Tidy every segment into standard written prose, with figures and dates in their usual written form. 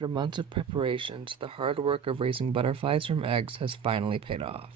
After months of preparations, the hard work of raising butterflies from eggs has finally paid off.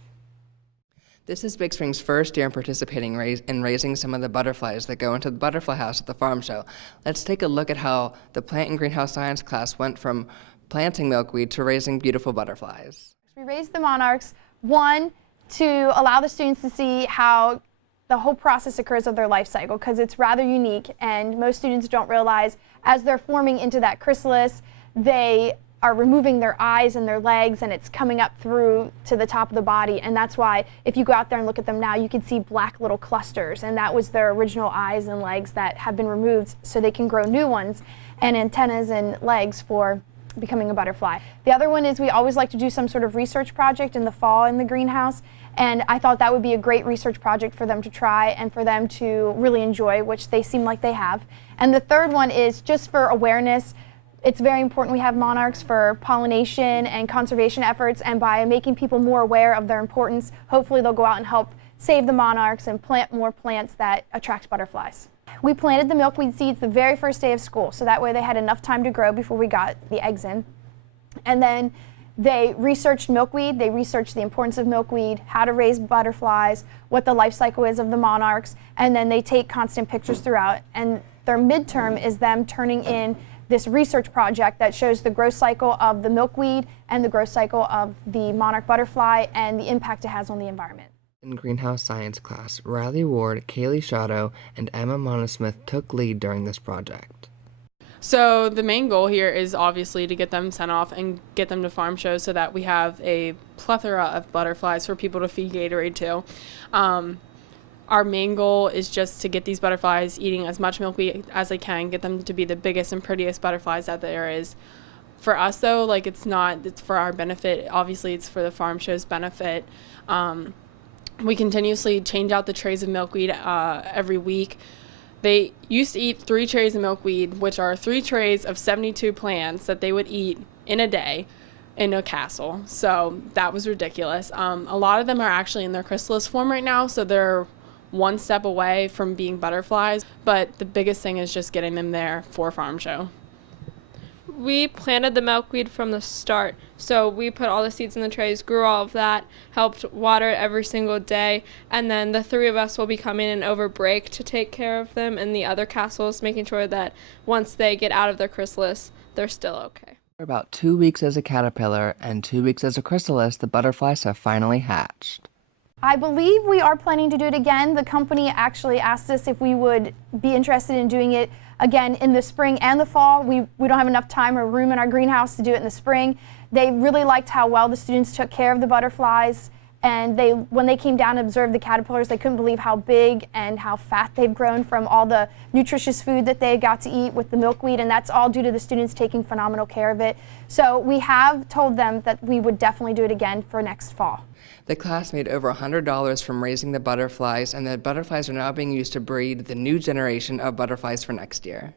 This is Big Spring's first year in participating in raising some of the butterflies that go into the butterfly house at the farm show. Let's take a look at how the plant and greenhouse science class went from planting milkweed to raising beautiful butterflies. We raised the monarchs, one, to allow the students to see how the whole process occurs of their life cycle, because it's rather unique, and most students don't realize as they're forming into that chrysalis, they are removing their eyes and their legs, and it's coming up through to the top of the body. And that's why if you go out there and look at them now, you can see black little clusters, and that was their original eyes and legs that have been removed so they can grow new ones and antennas and legs for becoming a butterfly. The other one is we always like to do some sort of research project in the fall in the greenhouse, and I thought that would be a great research project for them to try and for them to really enjoy, which they seem like they have. And the third one is just for awareness. It's very important we have monarchs for pollination and conservation efforts, and by making people more aware of their importance, hopefully they'll go out and help save the monarchs and plant more plants that attract butterflies. We planted the milkweed seeds the very first day of school, so that way they had enough time to grow before we got the eggs in. And then they researched milkweed, they researched the importance of milkweed, how to raise butterflies, what the life cycle is of the monarchs, and then they take constant pictures throughout. And their midterm is them turning in this research project that shows the growth cycle of the milkweed and the growth cycle of the monarch butterfly and the impact it has on the environment. In greenhouse science class, Riley Ward, Kaylee Shadow, and Emma Monosmith took lead during this project. So the main goal here is obviously to get them sent off and get them to farm shows so that we have a plethora of butterflies for people to feed Gatorade to. Our main goal is just to get these butterflies eating as much milkweed as they can, get them to be the biggest and prettiest butterflies that there is. For us though, it's for our benefit. Obviously it's for the farm show's benefit. We continuously change out the trays of milkweed every week. They used to eat 3 trays of milkweed, which are 3 trays of 72 plants that they would eat in a day in a castle. So that was ridiculous. A lot of them are actually in their chrysalis form right now, so they're one step away from being butterflies. But the biggest thing is just getting them there for farm show. We planted the milkweed from the start, so we put all the seeds in the trays, grew all of that, helped water it every single day, and then the 3 of us will be coming in over break to take care of them in the other castles, making sure that once they get out of their chrysalis, they're still okay. For about 2 weeks as a caterpillar and 2 weeks as a chrysalis, the butterflies have finally hatched. I believe we are planning to do it again. The company actually asked us if we would be interested in doing it again in the spring and the fall. We don't have enough time or room in our greenhouse to do it in the spring. They really liked how well the students took care of the butterflies, and when they came down and observed the caterpillars, they couldn't believe how big and how fat they've grown from all the nutritious food that they got to eat with the milkweed, and that's all due to the students taking phenomenal care of it. So we have told them that we would definitely do it again for next fall. The class made over $100 from raising the butterflies, and the butterflies are now being used to breed the new generation of butterflies for next year.